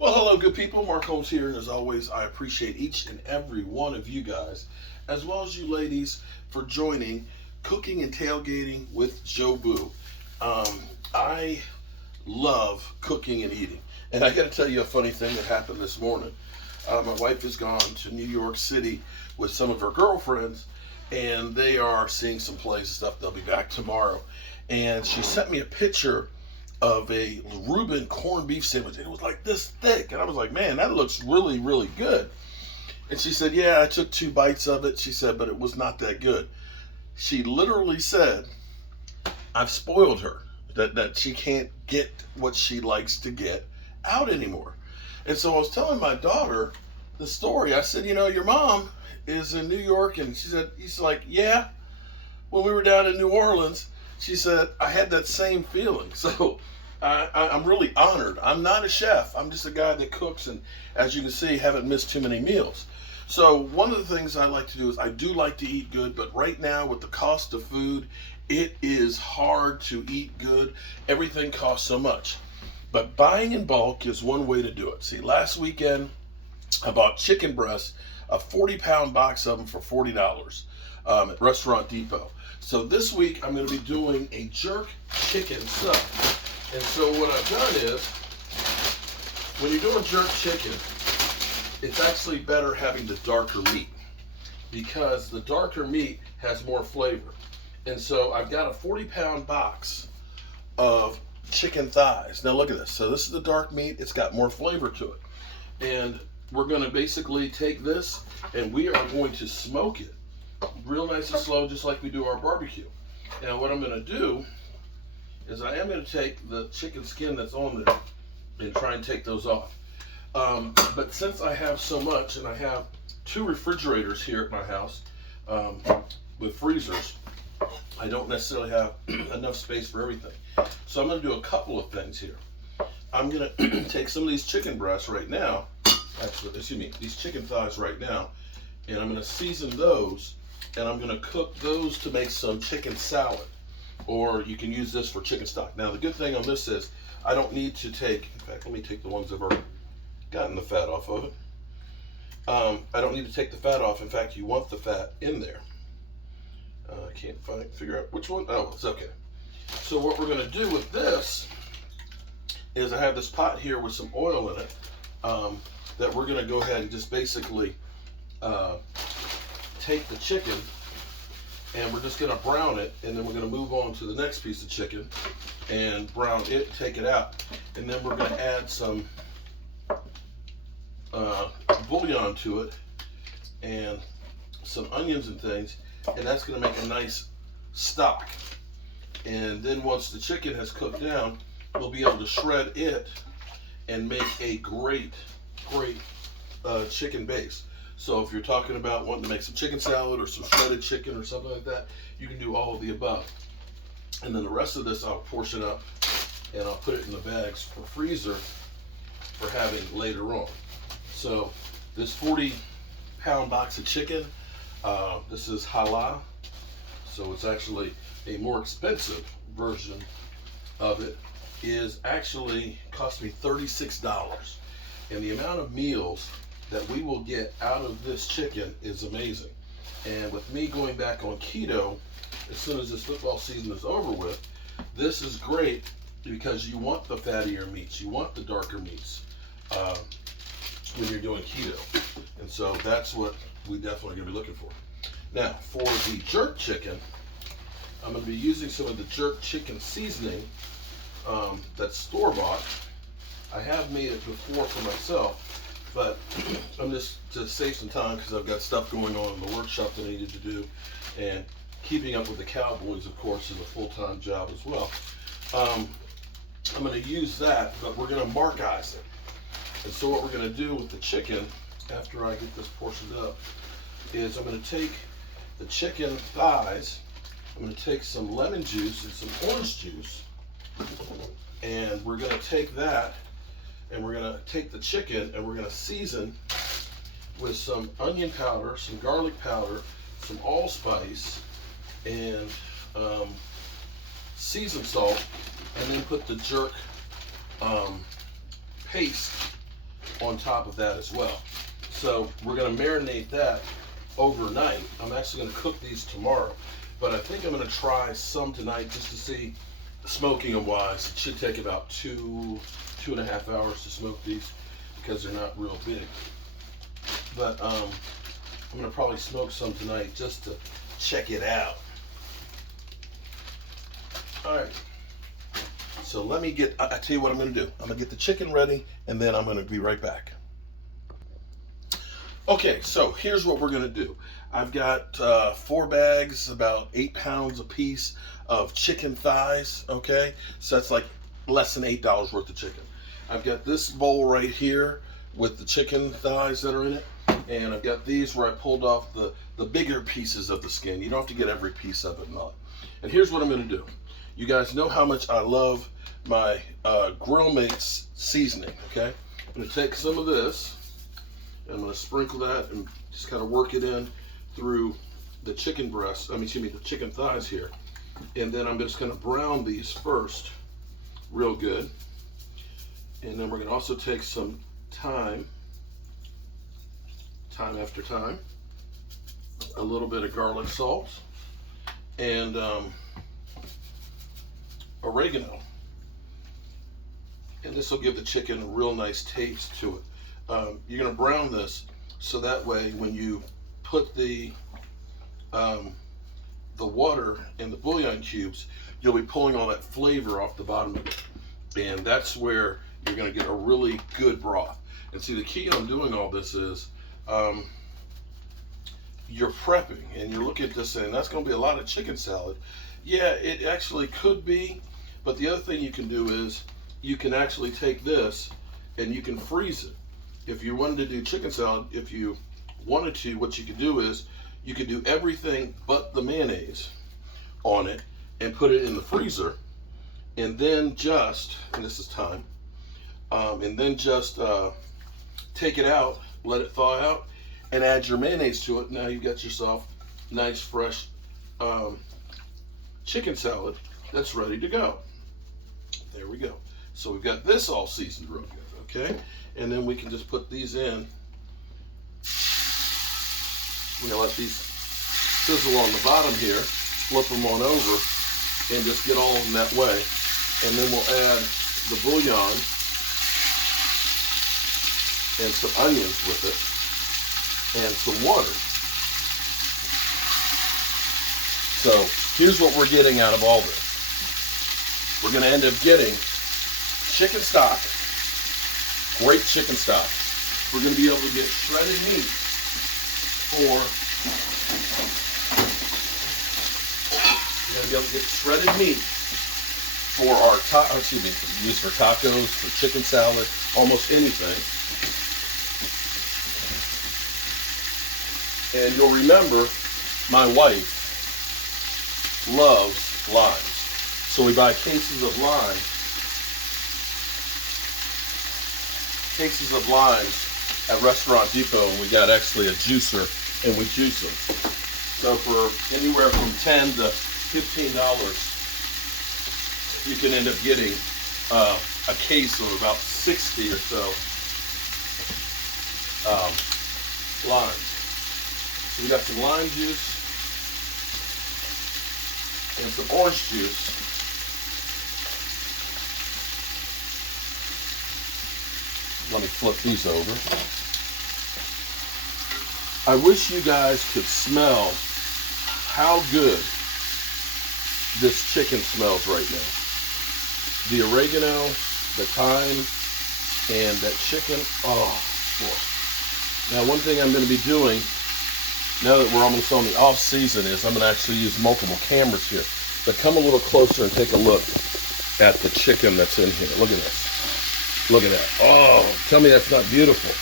Well, hello, good people. Mark Holmes here, and as always, I appreciate each and every one of you guys, as well as you ladies, for joining Cooking and Tailgating with Joe Boo. Um, I love cooking and eating, and I got to tell you a funny thing that happened this morning. My wife has gone to New York City with some of her girlfriends, and they are seeing some plays and stuff. They'll be back tomorrow, and she sent me a picture of a Reuben corned beef sandwich. It was like this thick. And I was like, man, that looks really, really good. And she said, yeah, I took 2 bites of it. She said, but it was not that good. She literally said, I've spoiled her, that she can't get what she likes to get out anymore. And so I was telling my daughter the story. I said, your mom is in New York. And he's like, yeah, when we were down in New Orleans, she said, I had that same feeling. So I'm really honored. I'm not a chef. I'm just a guy that cooks, and as you can see, haven't missed too many meals. So one of the things I like to do is I do like to eat good, but right now with the cost of food, it is hard to eat good. Everything costs so much. But buying in bulk is one way to do it. See, last weekend I bought chicken breasts, a 40-pound box of them for $40 at Restaurant Depot. So this week I'm going to be doing a jerk chicken sub. And so what I've done is, when you're doing jerk chicken, it's actually better having the darker meat, because the darker meat has more flavor. And so I've got a 40-pound box of chicken thighs. Now look at this. So this is the dark meat. It's got more flavor to it. And we're going to basically take this and we are going to smoke it real nice and slow, just like we do our barbecue. Now what I'm going to do is I am going to take the chicken skin that's on there and try and take those off. But since I have so much, and I have 2 refrigerators here at my house with freezers, I don't necessarily have enough space for everything. So I'm going to do a couple of things here. I'm going to take some of these chicken breasts right now, these chicken thighs right now, and I'm going to season those, and I'm going to cook those to make some chicken salad, or you can use this for chicken stock. Now the good thing on this is I don't need to take, in fact let me take the ones that have gotten the fat off of it. I don't need to take the fat off. In fact, you want the fat in there. I can't figure out which one. Oh, it's okay. So what we're going to do with this is I have this pot here with some oil in it that we're going to go ahead and just basically take the chicken, and we're just going to brown it, and then we're going to move on to the next piece of chicken and brown it, take it out, and then we're going to add some bouillon to it and some onions and things, and that's going to make a nice stock. And then once the chicken has cooked down, we'll be able to shred it and make a great chicken base. So if you're talking about wanting to make some chicken salad or some shredded chicken or something like that, you can do all of the above. And then the rest of this I'll portion up and I'll put it in the bags for freezer for having later on. So this 40-pound box of chicken, this is halal, so it's actually a more expensive version of it, is actually cost me $36. And the amount of meals that we will get out of this chicken is amazing. And with me going back on keto, as soon as this football season is over with, this is great because you want the fattier meats, you want the darker meats when you're doing keto. And so that's what we definitely going to be looking for. Now, for the jerk chicken, I'm going to be using some of the jerk chicken seasoning that's store-bought. I have made it before for myself, but I'm just to save some time because I've got stuff going on in the workshop that I needed to do, and keeping up with the Cowboys, of course, is a full-time job as well. I'm going to use that, but we're going to markize it. And so what we're going to do with the chicken, after I get this portioned up, is I'm going to take the chicken thighs, I'm going to take some lemon juice and some orange juice, and we're going to take that, and we're going to take the chicken, and we're going to season with some onion powder, some garlic powder, some allspice, and seasoned salt, and then put the jerk paste on top of that as well. So we're going to marinate that overnight. I'm actually going to cook these tomorrow, but I think I'm going to try some tonight just to see smoking them wise. It should take about 2.5 hours to smoke these because they're not real big. But I'm going to probably smoke some tonight just to check it out. All right. So let me I tell you what I'm going to do. I'm going to get the chicken ready, and then I'm going to be right back. Okay, so here's what we're going to do. I've got 4 bags, about 8 pounds a piece of chicken thighs, okay? So that's like less than $8 worth of chicken. I've got this bowl right here with the chicken thighs that are in it, and I've got these where I pulled off the bigger pieces of the skin. You don't have to get every piece of it and all. And here's what I'm going to do. You guys know how much I love my Grill Mates seasoning, okay? I'm going to take some of this, and I'm going to sprinkle that and just kind of work it in through the chicken breast, the chicken thighs here. And then I'm just going to brown these first real good. And then we're going to also take some time after time, a little bit of garlic salt, and oregano. And this will give the chicken a real nice taste to it. You're going to brown this so that way when you put the water in the bouillon cubes, you'll be pulling all that flavor off the bottom of it. And that's where you're going to get a really good broth. And see, the key on doing all this is you're prepping and you're looking at this saying that's going to be a lot of chicken salad. Yeah, it actually could be, but the other thing you can do is you can actually take this and you can freeze it. If you wanted to do chicken salad, if you wanted to, what you could do is you could do everything but the mayonnaise on it and put it in the freezer, and then and this is time, and then just take it out, let it thaw out, and add your mayonnaise to it. Now you've got yourself nice fresh chicken salad that's ready to go. There we go. So we've got this all seasoned real good, okay? And then we can just put these in. We're gonna let these sizzle on the bottom here, flip them on over, and just get all of them that way. And then we'll add the bouillon and some onions with it, and some water. So here's what we're getting out of all this. We're going to end up getting chicken stock, great chicken stock. We're going to be able to get shredded meat for our use for tacos, for chicken salad, almost anything. And you'll remember my wife loves limes. So we buy cases of limes at Restaurant Depot, and we got actually a juicer, and we juice them. So for anywhere from $10 to $15, you can end up getting a case of about 60 or so limes. So we got some lime juice and some orange juice. Let me flip these over. I wish you guys could smell how good this chicken smells right now. The oregano, the thyme, and that chicken. Oh, boy. Now, one thing I'm going to be doing, now that we're almost on the off season, is I'm going to actually use multiple cameras here. But come a little closer and take a look at the chicken that's in here. Look at this. Look at that. Oh, tell me that's not beautiful.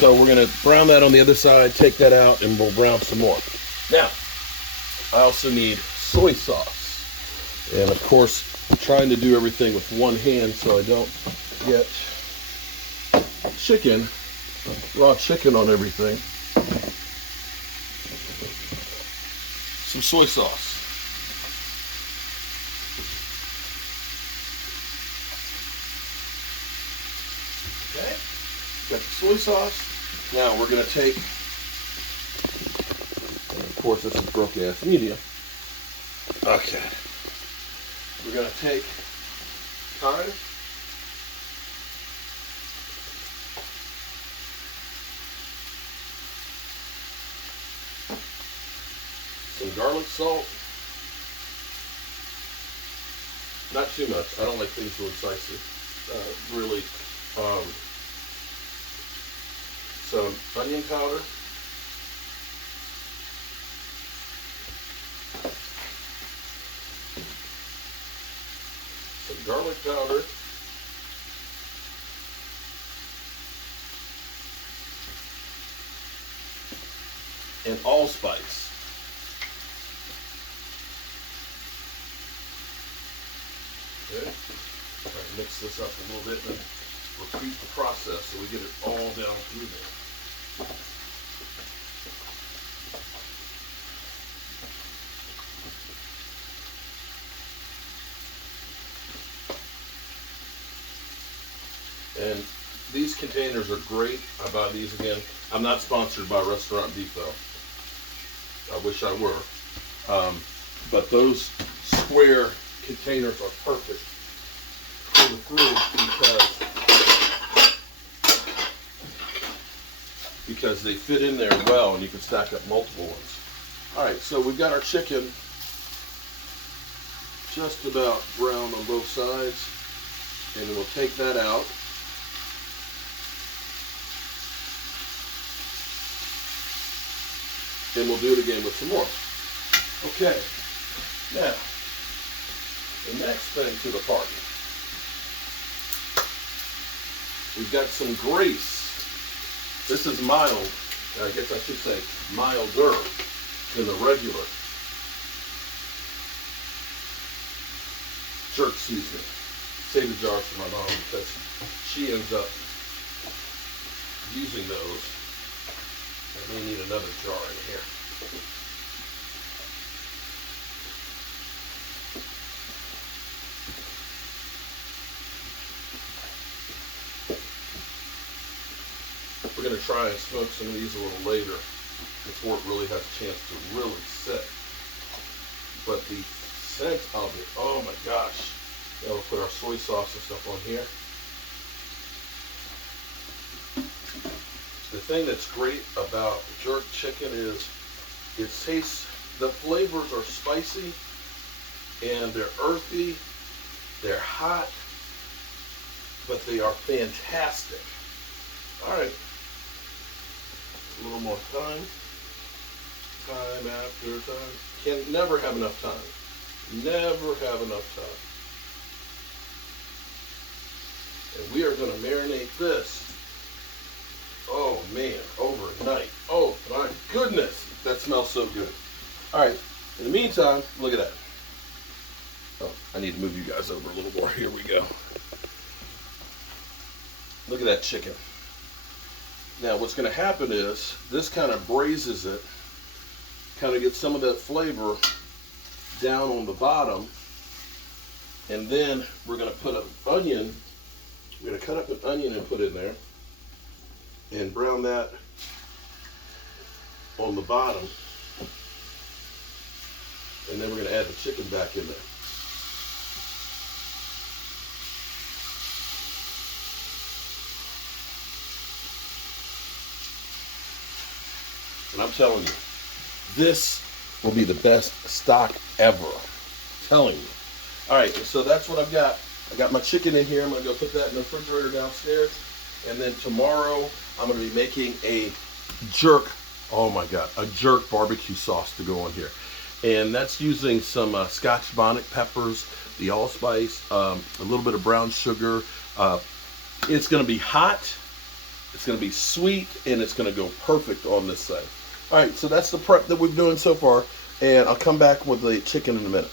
So we're going to brown that on the other side, take that out, and we'll brown some more. Now, I also need soy sauce. And of course, I'm trying to do everything with one hand so I don't get raw chicken on everything. Some soy sauce. Got the soy sauce. Now we're going to take, and of course this is broth gas medium. Okay. We're going to take thyme. Some garlic salt. Not too much. I don't like things really spicy. Really. Some onion powder. Some garlic powder. And allspice. Okay. Try to mix this up a little bit and repeat the process so we get it all down through there. And these containers are great. I buy these again. I'm not sponsored by Restaurant Depot. I wish I were. But those square containers are perfect for the fridge because they fit in there well and you can stack up multiple ones. Alright, so we've got our chicken just about brown on both sides, and then we'll take that out. Then we'll do it again with some more. Okay, now, the next thing to the party. We've got some grease. This is mild, I guess I should say milder than the regular jerk seasoning. Save the jars for my mom because she ends up using those. I may need another jar in here. We're going to try and smoke some of these a little later before it really has a chance to really sit. But the scent of it, oh my gosh. Now we'll put our soy sauce and stuff on here. The thing that's great about jerk chicken is it tastes, the flavors are spicy and they're earthy, they're hot, but they are fantastic. All right. A little more time after time. Can never have enough time. Never have enough time. And we are going to marinate this, oh man, overnight. Oh my goodness, that smells so good. All right, in the meantime, look at that. Oh, I need to move you guys over a little more. Here we go. Look at that chicken. Now what's going to happen is this kind of braises it, kind of gets some of that flavor down on the bottom, and then we're going to put an onion, we're going to cut up an onion and put it in there and brown that on the bottom, and then we're going to add the chicken back in there. And I'm telling you, this will be the best stock ever. I'm telling you. All right, so that's what I've got. I got my chicken in here. I'm going to go put that in the refrigerator downstairs. And then tomorrow, I'm going to be making a jerk, oh my God, a jerk barbecue sauce to go on here. And that's using some Scotch bonnet peppers, the allspice, a little bit of brown sugar. It's going to be hot. It's going to be sweet, and it's going to go perfect on this thing. All right, so that's the prep that we're doing so far, and I'll come back with the chicken in a minute.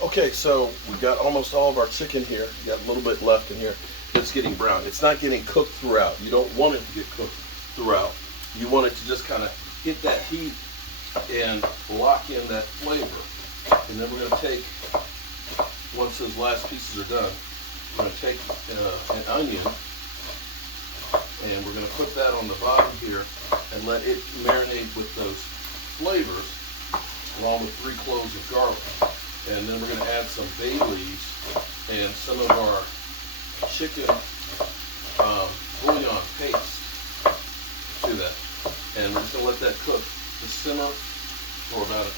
Okay, so we've got almost all of our chicken here. We got a little bit left in here. It's getting brown. It's not getting cooked throughout. You don't want it to get cooked throughout. You want it to just kind of hit that heat and lock in that flavor. And then we're going to take, once those last pieces are done, we're going to take an onion, And we're going to put that on the bottom here and let it marinate with those flavors along with 3 cloves of garlic. And then we're going to add some bay leaves and some of our chicken bouillon paste to that. And we're just going to let that cook to simmer for about a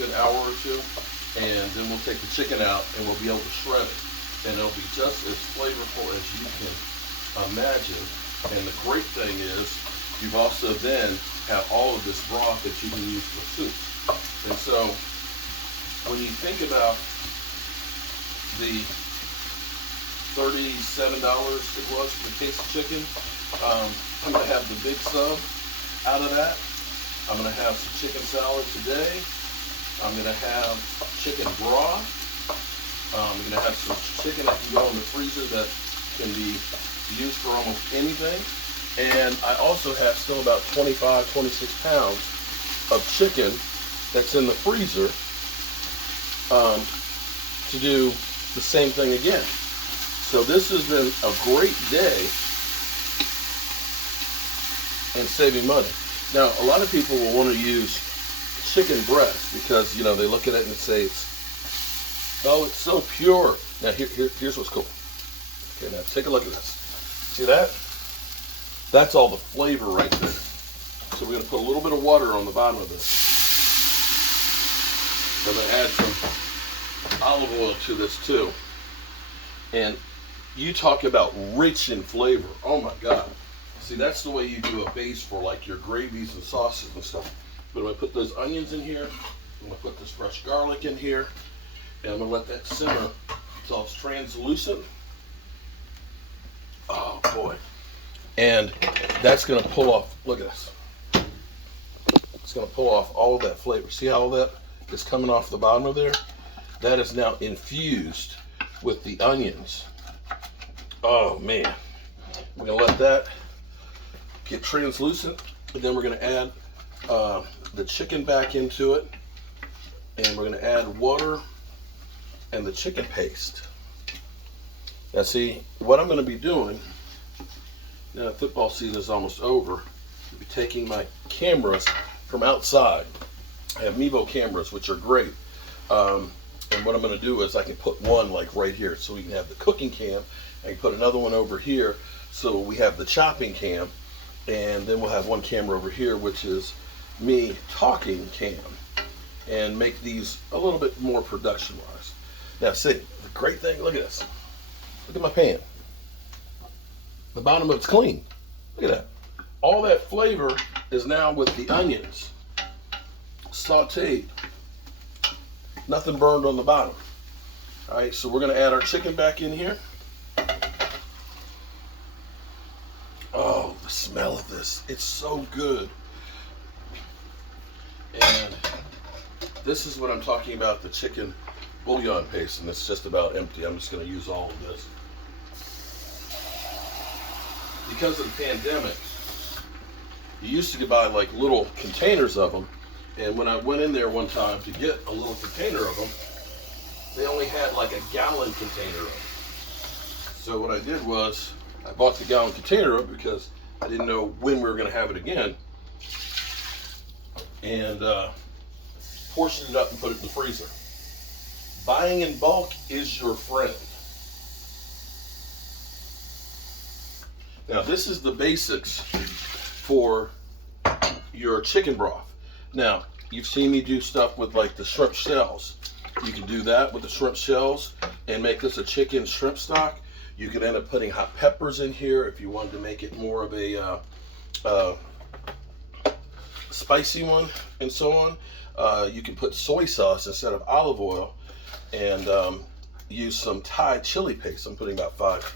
good hour or two. And then we'll take the chicken out and we'll be able to shred it. And it'll be just as flavorful as you can imagine. And the great thing is you've also then have all of this broth that you can use for soup. And so when you think about the $37 it was for the case of chicken, I'm going to have the big sub out of that. I'm going to have some chicken salad today. I'm going to have chicken broth. I'm going to have some chicken that can go in the freezer that can be used for almost anything. And I also have still about 25, 26 pounds of chicken that's in the freezer to do the same thing again. So this has been a great day in saving money. Now, a lot of people will want to use chicken breast because, you know, they look at it and say oh, it's so pure. Now, here's what's cool. Okay, now take a look at this. See that? That's all the flavor right there. So we're going to put a little bit of water on the bottom of this. I'm going to add some olive oil to this too. And you talk about rich in flavor. Oh my God. See, that's the way you do a base for like your gravies and sauces and stuff. But I'm going to put those onions in here. I'm going to put this fresh garlic in here. And I'm going to let that simmer until it's translucent. Oh boy. And that's going to pull off, look at this. It's going to pull off all of that flavor. See how all that is coming off the bottom of there? That is now infused with the onions. Oh man. We're going to let that get translucent. And then we're going to add the chicken back into it. And we're going to add water and the chicken paste. Now see, what I'm going to be doing, now that football season is almost over, I'll be taking my cameras from outside. I have Mevo cameras, which are great. And what I'm going to do is I can put one like right here, so we can have the cooking cam. I can put another one over here, so we have the chopping cam. And then we'll have one camera over here, which is me talking cam. And make these a little bit more production-wise. Now see, the great thing, look at this. Look at my pan. The bottom of it's clean. Look at that. All that flavor is now with the onions. Sauteed. Nothing burned on the bottom. All right, so we're going to add our chicken back in here. Oh, the smell of this. It's so good. And this is what I'm talking about, the chicken bouillon paste, and it's just about empty. I'm just going to use all of this. Because of the pandemic, you used to buy like little containers of them, and when I went in there one time to get a little container of them, they only had like a gallon container of them. So what I did was I bought the gallon container of it because I didn't know when we were going to have it again, and portioned it up and put it in the freezer. Buying in bulk is your friend. Now this is the basics for your chicken broth. Now you've seen me do stuff with like the shrimp shells. You can do that with the shrimp shells and make this a chicken shrimp stock. You could end up putting hot peppers in here if you wanted to make it more of a spicy one and so on. You can put soy sauce instead of olive oil and use some Thai chili paste. I'm putting about 5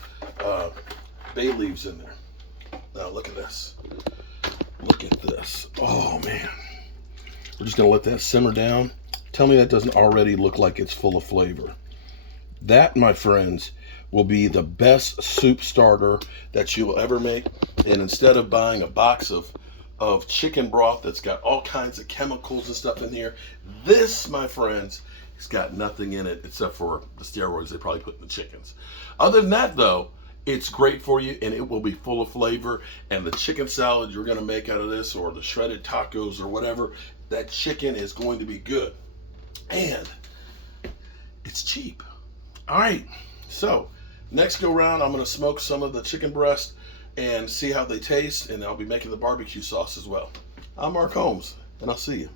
bay leaves in there. Now look at this. Look at this. Oh man. We're just gonna let that simmer down. Tell me that doesn't already look like it's full of flavor. That, my friends, will be the best soup starter that you will ever make. And instead of buying a box of chicken broth that's got all kinds of chemicals and stuff in here, this, my friends, has got nothing in it except for the steroids they probably put in the chickens. Other than that, though, It's great for you, and it will be full of flavor. And the chicken salad you're going to make out of this, or the shredded tacos or whatever, that chicken is going to be good. And it's cheap. All right, so next go round, I'm going to smoke some of the chicken breast and see how they taste, and I'll be making the barbecue sauce as well. I'm Mark Holmes, and I'll see you.